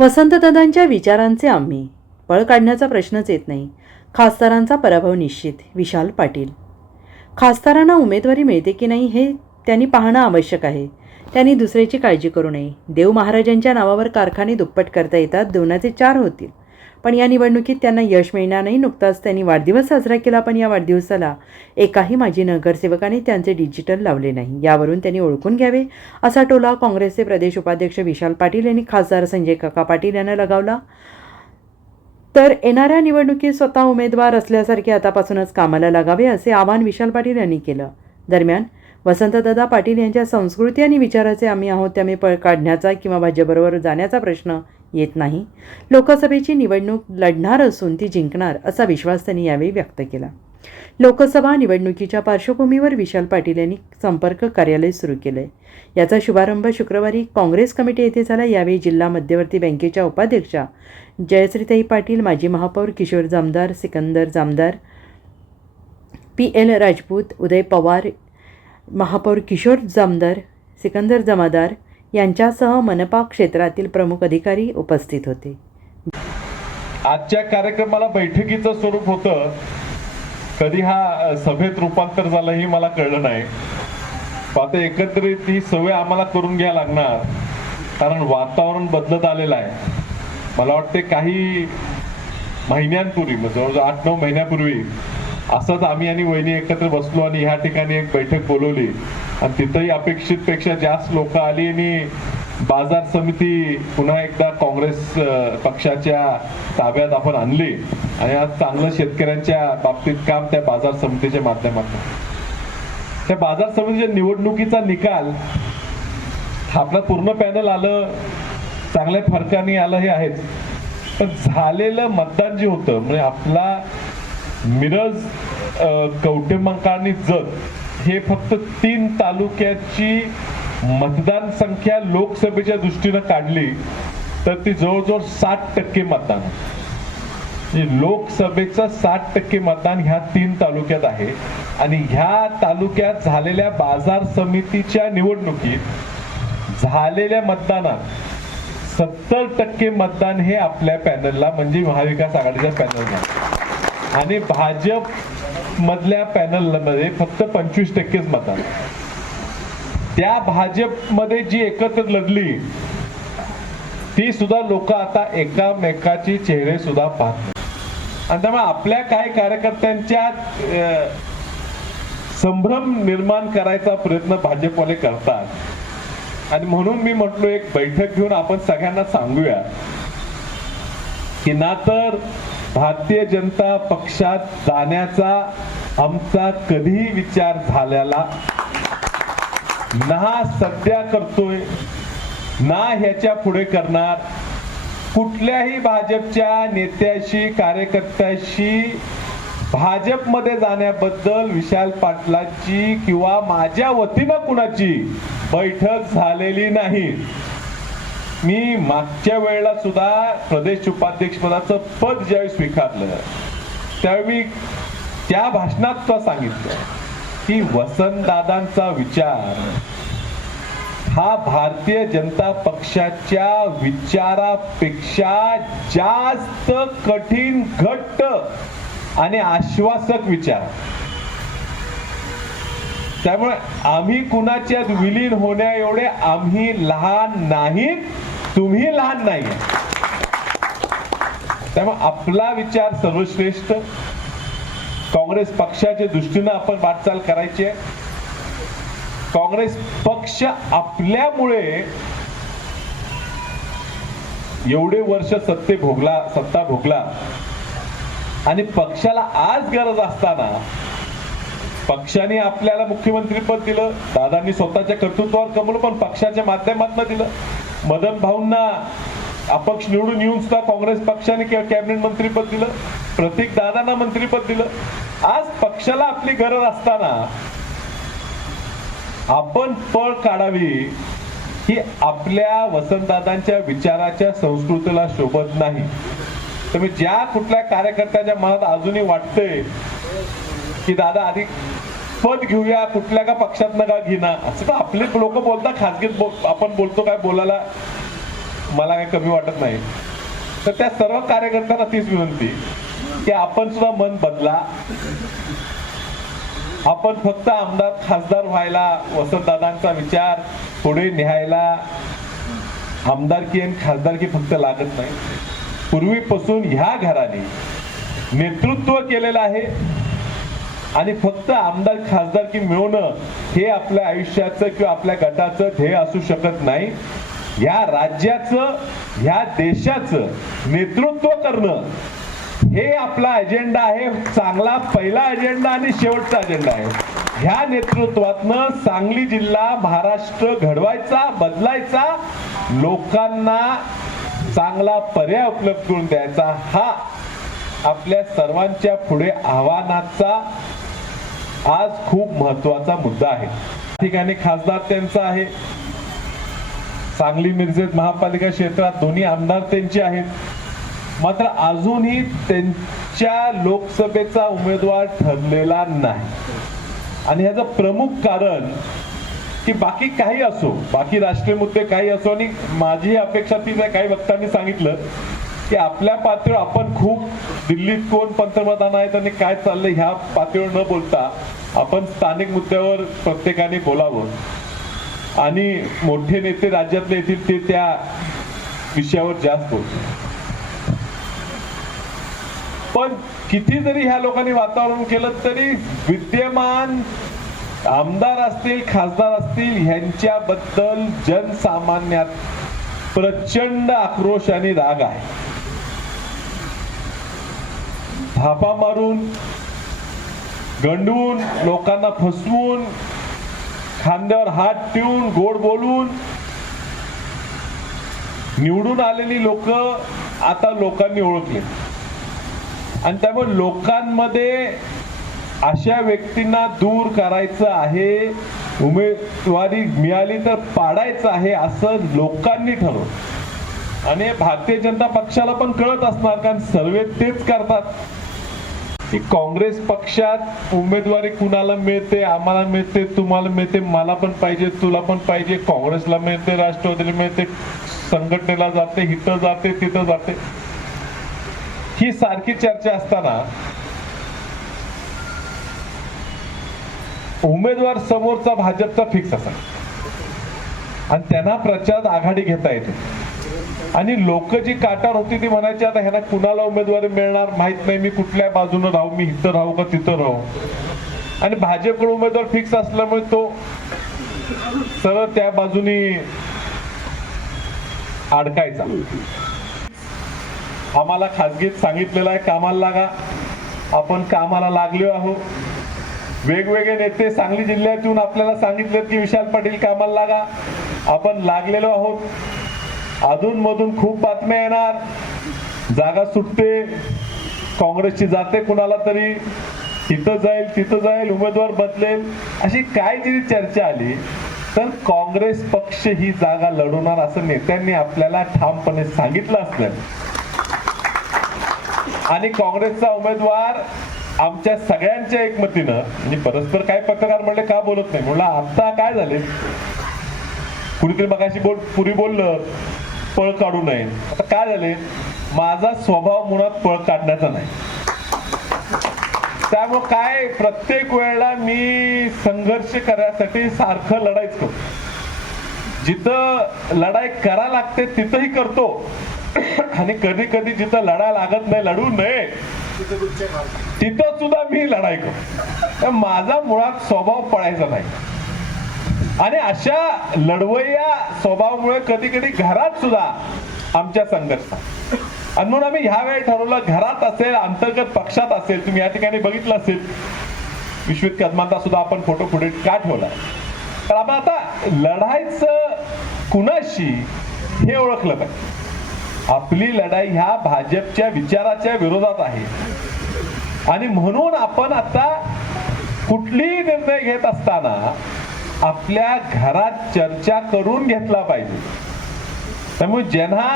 वसंतदादांच्या विचारांचे आम्ही पळ काढण्याचा प्रश्नच येत नाही. खासदारांचा पराभव निश्चित विशाल पाटील. खासदारांना उमेदवारी मिळते की नाही हे त्यांनी पाहणं आवश्यक आहे. त्यांनी दुसऱ्याची काळजी करू नये. देव महाराजांच्या नावावर कारखाने दुप्पट करता येतात दोनाचे चार होतील. पण या निवडणुकीत त्यांना यश मिळणार नाही. नुकताच त्यांनी वाढदिवस साजरा केला पण या वाढदिवसाला एकाही माजी नगरसेवकाने त्यांचे डिजिटल लावले नाही. यावरून त्यांनी ओळखून घ्यावे असा टोला काँग्रेसचे प्रदेश उपाध्यक्ष विशाल पाटील यांनी खासदार संजय काका पाटील यांना लगावला. तर येणाऱ्या निवडणुकीत स्वतः उमेदवार असल्यासारखे आतापासूनच कामाला लागावे असे आवाहन विशाल पाटील यांनी केलं. दरम्यान वसंतदादा पाटील यांच्या संस्कृती आणि विचाराचे आम्ही आहोत त्यामुळे पळ काढण्याचा किंवा भाजपबरोबर जाण्याचा प्रश्न येत नाही. लोकसभेची निवडणूक लढणार असून ती जिंकणार असा विश्वास त्यांनी यावेळी व्यक्त केला. लोकसभा निवडणुकीच्या पार्श्वभूमीवर विशाल पाटील यांनी संपर्क कार्यालय सुरू केलं आहे याचा शुभारंभ शुक्रवारी काँग्रेस कमिटी येथे झाला. यावेळी जिल्हा मध्यवर्ती बँकेच्या उपाध्यक्षा जयश्रीताई पाटील माजी महापौर किशोर जामदार सिकंदर जामदार पी एल राजपूत उदय पवार महापौर किशोर जामदार सिकंदर जमादार यांच्यासह मनपा क्षेत्रातील प्रमुख अधिकारी उपस्थित होते. आजच्या कार्यक्रमाला बैठकीचं स्वरूप होतं. कधी हा सभेत रूपांतर झालं हे मला कळलं नाही. आता एकत्रित ही सवय आम्हाला करून घ्या लागणार. कारण वातावरण बदलत आलेलं आहे. मला वाटते काही महिन्यांपूर्वी जवळजवळ आठ नऊ महिन्यापूर्वी असंच आम्ही आणि वहिनी एकत्र बसलो आणि ह्या ठिकाणी एक बैठक बोलवली. आणि तिथंही अपेक्षित पेक्षा जास्त लोक आली आणि बाजार समिती पुन्हा एकदा काँग्रेस पक्षाच्या ताब्यात आपण आणली. आणि आज चांगलं शेतकऱ्यांच्या बाबतीत काम त्या बाजार समितीच्या माध्यमातून. त्या बाजार समितीच्या निवडणुकीचा निकाल आपला पूर्ण पॅनल आलं चांगल्या फरकाने आलं हे आहेच. पण झालेलं मतदान जे होतं म्हणजे आपला मिरज कौटुंबकांनी कवठेमंकाळ जत हे फक्त तीन तालुक्याची मतदान संख्या लोकसभेच्या दृष्टीनं काढली तर ती जवळजवळ साठ टक्के मतदान. म्हणजे लोकसभेचं साठ टक्के मतदान ह्या तीन तालुक्यात आहे. आणि ह्या तालुक्यात झालेल्या बाजार समितीच्या निवडणुकीत झालेल्या मतदानात सत्तर टक्के मतदान हे आपल्या पॅनलला म्हणजे महाविकास आघाडीच्या पॅनलला. आणि भाजप मधल्या पॅनलमध्ये फक्त पंचवीस टक्केच मतात त्या भाजपमध्ये जी एकत्र लढली ती सुद्धा लोक आता एकामेकाची चेहरे सुद्धा पाहत आणि त्यामुळे आपल्या काही कार्यकर्त्यांच्या संभ्रम निर्माण करायचा प्रयत्न भाजपवाले करतात. आणि म्हणून मी म्हटलो एक बैठक घेऊन आपण सगळ्यांना सांगूया की ना तर भारतीय जनता पक्षात जाण्याचा आमचा कधीही विचार झालेला ना सध्या करतोय ना ह्याच्या पुढे करणार. कुठल्याही भाजपच्या नेत्याशी कार्यकर्त्याशी भाजपमध्ये जाण्याबद्दल विशाल पाटलाची किंवा माझ्या वतीनं कुणाची बैठक झालेली नाही. मी मागच्या वेळेला सुद्धा प्रदेश उपाध्यक्ष पदाचं पद ज्यावेळी स्वीकारलं त्यावेळी त्या भाषणात सांगितलं की वसंतदादांचा विचार हा भारतीय जनता पक्षाच्या विचारापेक्षा जास्त कठीण घट्ट आणि आश्वासक विचार. त्यामुळे आम्ही कुणाच्यात विलीन होण्या एवढे आम्ही लहान नाहीत. तुम्ही लहान नाही. त्यामुळे आपला विचार सर्वश्रेष्ठ. काँग्रेस पक्षाच्या दृष्टीनं आपण वाटचाल करायची आहे. काँग्रेस पक्ष आपल्यामुळे एवढे वर्ष सत्ते भोगला सत्ता भोगला. आणि पक्षाला आज गरज असताना पक्षाने आपल्याला मुख्यमंत्री पद दिलं दादांनी स्वतःच्या कर्तृत्वावर कमवलं पण पक्षाच्या माध्यमातून दिलं. मदन भाऊंना अपक्ष निवडून येऊन सुद्धा काँग्रेस पक्षाने कॅबिनेट मंत्रीपद दिलं प्रतीक दादांना मंत्रीपद दिलं. आज पक्षाला आपली गरज असताना आपण पळ काढावी ही आपल्या वसंतदादांच्या विचाराच्या संस्कृतीला शोभत नाही. तुम्ही ज्या कुठल्या कार्यकर्त्याच्या मनात अजूनही वाटतंय की दादा आधी पद घेऊया कुठल्या का पक्षात का घेणार असं तर आपले लोक बोलतात खाजगीत बो- आपण बोलतो काय बोलायला मला काही कमी वाटत नाही. तर त्या सर्व कार्यकर्त्यांना तीच विनंती की आपण सुद्धा मन बदला. आपण फक्त आमदार खासदार व्हायला वसंतदादांचा विचार पुढे न्यायला आमदारकी आणि खासदारकी फक्त लागत नाही. पूर्वीपासून ह्या घराने नेतृत्व केलेलं आहे. आणि फक्त आमदार खासदारकी मिळवणं हे आपल्या आयुष्याचं किंवा आपल्या गटाचं ध्येय असू शकत नाही. ह्या राज्याचं ह्या देशाचं नेतृत्व करणं हे आपला अजेंडा आहे. चांगला पहिला अजेंडा आणि शेवटचा अजेंडा आहे. ह्या नेतृत्वातनं सांगली जिल्हा महाराष्ट्र घडवायचा बदलायचा लोकांना चांगला पर्याय उपलब्ध करून द्यायचा हा आपल्या सर्वांच्या पुढे आव्हानाचा आज खूप महत्त्वाचा मुद्दा आहे. ठिकाणी खासदार त्यांचा आहे. सांगली मिरजेत महापालिका क्षेत्रात दोन्ही आमदार त्यांचे आहेत. मात्र अजूनही त्यांच्या लोकसभेचा उमेदवार ठरलेला नाही. आणि ह्याचं प्रमुख कारण की बाकी काही असो बाकी राष्ट्रीय मुद्दे काही असो आणि माझी अपेक्षा ती काही वक्तांनी सांगितलं. की आपल्या पातळीवर आपण खूप दिल्लीत कोण पंतप्रधान आहेत आणि काय चाललंय ह्या पातळीवर न बोलता आपण स्थानिक मुद्द्यावर प्रत्येकाने बोलावं. आणि मोठे नेते राज्यातले येतील ते त्या विषयावर जास्त बोलतील पण किती जरी ह्या लोकांनी वातावरण केलं तरी विद्यमान आमदार असतील खासदार असतील ह्यांच्याबद्दल जनसामान्यात प्रचंड आक्रोश आणि राग आहे. थापा मारून गंडून लोकांना फसवून खांद्यावर हात ठेवून गोड बोलून निवडून आलेली लोक आता लोकांनी ओळखले. आणि त्यामुळे लोकांमध्ये अशा व्यक्तींना दूर करायचं आहे उमेदवारी मिळाली तर पाडायचं आहे असं लोकांनी ठरवलं. आणि भारतीय जनता पक्षाला पण कळत असणार कारण सर्वे तेच करतात. की काँग्रेस पक्षात उमेदवारी कुणाला मिळते आम्हाला मिळते तुम्हाला मिळते मला पण पाहिजे तुला पण पाहिजे काँग्रेसला मिळते राष्ट्रवादीला मिळते संघटनेला जाते इथं जाते तिथं जाते. ही सारखी चर्चा असताना उमेदवार समोरचा भाजपचा फिक्स असा. आणि त्यांना प्रचारात आघाडी घेता येते. आणि लोक जी काटार होती ती म्हणायची आता ह्यांना कुणाला उमेदवारी मिळणार माहीत नाही मी कुठल्या बाजूनं राहू मी इथं राहू का तिथं राहू? आणि भाजपकडे उमेदवार फिक्स असल्यामुळे तो सरळ त्या बाजूनी अडकायचा. आम्हाला खाजगीत सांगितलेलं आहे कामाला लागा. आपण कामाला लागलो आहोत वेगवेगळे नेते सांगली जिल्ह्यात येऊन आपल्याला सांगितले की विशाल पाटील कामाला लागा. आपण लागलेलो आहोत. अधून मधून खूप बातम्या येणार. जागा सुटते. काँग्रेसची जाते कुणाला तरी. इथं जाईल तिथं जाईल उमेदवार बदलेल. अशी काय जरी चर्चा आली तर काँग्रेस पक्ष ही जागा लढवणार असं नेत्यांनी आपल्याला ठामपणे सांगितलं असलं. आणि काँग्रेसचा उमेदवार आमच्या सगळ्यांच्या एकमतीनं म्हणजे परस्पर काय पत्रकार म्हणले का बोलत नाही? म्हणलं आता काय झाले? कुणीतरी मगाशी बोल पुरी बोललं. पळ काढू नये. आता काय झाले माझा स्वभाव मुळात पळ काढण्याचा नाही. त्यामुळं काय प्रत्येक वेळेला मी संघर्ष करण्यासाठी सारखं लढाईच करतो. जिथं लढाई करा लागते तिथंही करतो. आणि कधी कधी जिथं लढा लागत नाही लढू नये तिथं सुद्धा मी लढाई करतो. तर माझा मुळात स्वभाव पळायचा नाही. आणि अशा लढवय्या स्वभावामुळे कधी कधी घरात सुद्धा आमच्या संघर्ष आणि म्हणून आम्ही ह्या वेळी ठरवलं घरात असेल अंतर्गत पक्षात असेल तुम्ही या ठिकाणी बघितलं असेल विश्वित कदमांचा सुद्धा आपण फोटो पुढे का ठेवला? तर आपण आता लढायचं कुणाशी हे ओळखलं पाहिजे. आपली लढाई ह्या भाजपच्या विचाराच्या विरोधात आहे. आणि म्हणून आपण आता कुठलीही निर्णय घेत असताना आपल्या घरात चर्चा करून घेतला पाहिजे. त्यामुळे ज्यांना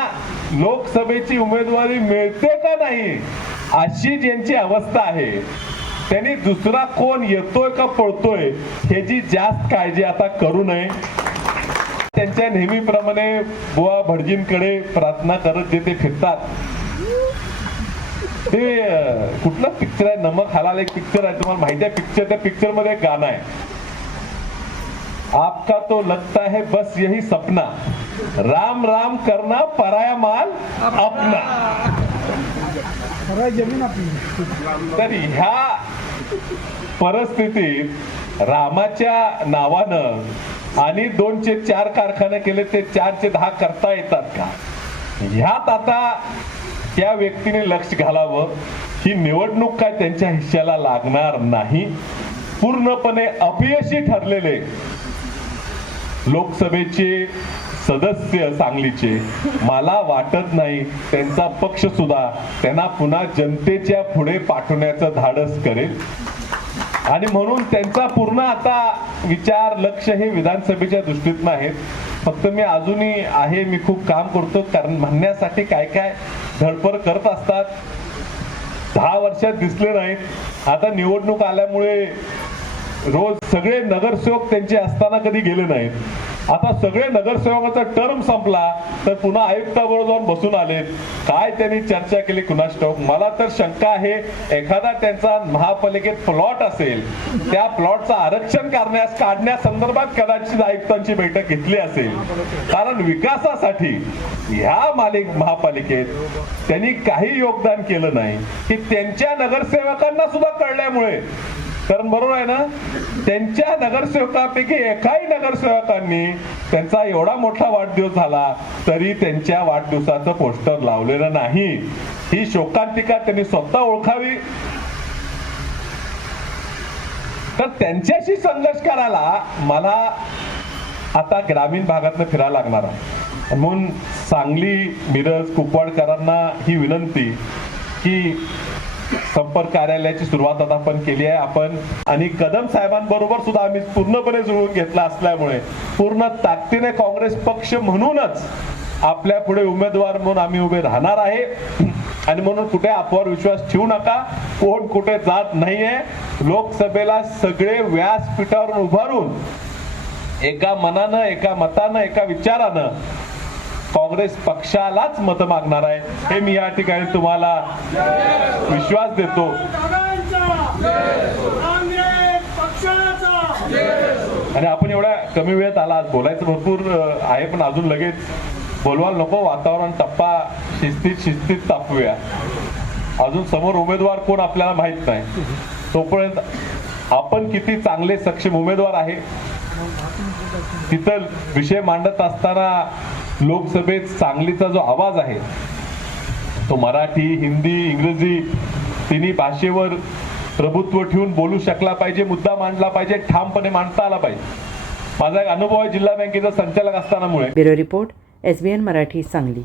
लोकसभेची उमेदवारी मिळते का नाही अशी ज्यांची अवस्था आहे त्यांनी दुसरा कोण येतोय का पळतोय ह्याची जास्त काळजी आता करू नये. त्यांच्या नेहमीप्रमाणे बुवा भटजींकडे प्रार्थना करत जे ते फिरतात. ते कुठलं पिक्चर आहे? नमक हलाल एक पिक्चर आहे तुम्हाला माहिती आहे पिक्चर त्या पिक्चरमध्ये गाणं आहे. आपका तो लगता है बस यही सपना। राम राम करना पराया माल अपना। तर ह्या परिस्थितीत रामाच्या नावानं आणि दोनचे चार कारखाने केले ते चारचे दहा करता येतात का? ह्यात आता त्या व्यक्तीने लक्ष घालावं. ही निवडणूक काय त्यांच्या हिश्श्याला लागणार नाही. पूर्णपणे अपयशी ठरलेले लोकसभेचे सदस्य सांगलीचे. मला वाटत नाही त्यांचा पक्ष सुद्धा त्यांना पुन्हा जनतेच्या पुढे पाठवण्याचं धाडस करेल. आणि म्हणून त्यांचा पूर्ण आता विचार लक्ष हे विधानसभेच्या दृष्टीत आहेत. फक्त मी अजूनही आहे मी खूप काम करतो कारण म्हणण्यासाठी काय काय धडपड करत असतात. दहा वर्षात दिसले नाहीत. आता निवडणूक आल्यामुळे रोज सगळे नगरसेवक त्यांचे असताना कधी गेले नाहीत. आता सगळे नगरसेवकाचा टर्म संपला तर पुन्हा आयुक्ताबरोबर जाऊन बसून आलेत. काय त्यांनी चर्चा केली कुणास ठाऊक? मला तर शंका आहे एखादा त्यांचा महापालिकेत प्लॉट असेल त्या प्लॉटचं आरक्षण करण्यास काढण्यासंदर्भात कदाचित आयुक्तांची बैठक घेतली असेल. कारण विकासासाठी ह्या मालिक महापालिकेत त्यांनी काही योगदान केलं नाही. की त्यांच्या नगरसेवकांना सुद्धा कळल्यामुळे कारण बरोबर आहे ना? त्यांच्या नगरसेवकापैकी एकाही नगरसेवकांनी त्यांचा एवढा मोठा वाढदिवस झाला तरी त्यांच्या वाढदिवसाचं पोस्टर लावलेलं नाही. ही शोकांतिका त्यांनी स्वतः ओळखावी. तर त्यांच्याशी संघर्ष करायला मला आता ग्रामीण भागातनं फिरायला लागणार आहे. म्हणून सांगली मिरज कुपवाडकरांना ही विनंती की संपर्क कार्यालयाची सुरुवात आता आपण केली आहे. आपण आणि कदम साहेबांबरोबर सुद्धा आम्ही पूर्णपणे जुळवून घेतला असल्यामुळे पूर्ण ताकदीने काँग्रेस पक्ष म्हणूनच आपल्या पुढे उमेदवार म्हणून आम्ही उभे राहणार आहे. आणि म्हणून कुठे आपवर विश्वास ठेवू नका. कोण कुठे जात नाहीये. लोकसभेला सगळे व्यासपीठावर उभारून एका मनानं एका मतानं एका विचारानं काँग्रेस पक्षालाच मत मागणार आहे. हे मी या ठिकाणी तुम्हाला विश्वास देतो. आणि आपण एवढ्या कमी वेळेत आला बोलायचं भरपूर आहे पण अजून लगेच बोलवायला नको. वातावरण टप्पा शिस्तीत शिस्तीत तापवूया. अजून समोर उमेदवार कोण आपल्याला माहीत नाही. तोपर्यंत आपण किती चांगले सक्षम उमेदवार आहे तिथं विषय मांडत असताना लोकसभेत सांगलीचा जो आवाज आहे तो मराठी हिंदी इंग्रजी तिन्ही भाषेवर प्रभुत्व ठेवून बोलू शकला पाहिजे मुद्दा मांडला पाहिजे ठामपणे मांडता आला पाहिजे. माझा एक अनुभव आहे जिल्हा बँकेचा संचालक असतानामुळे. Bureau report S B N Marathi Sangli.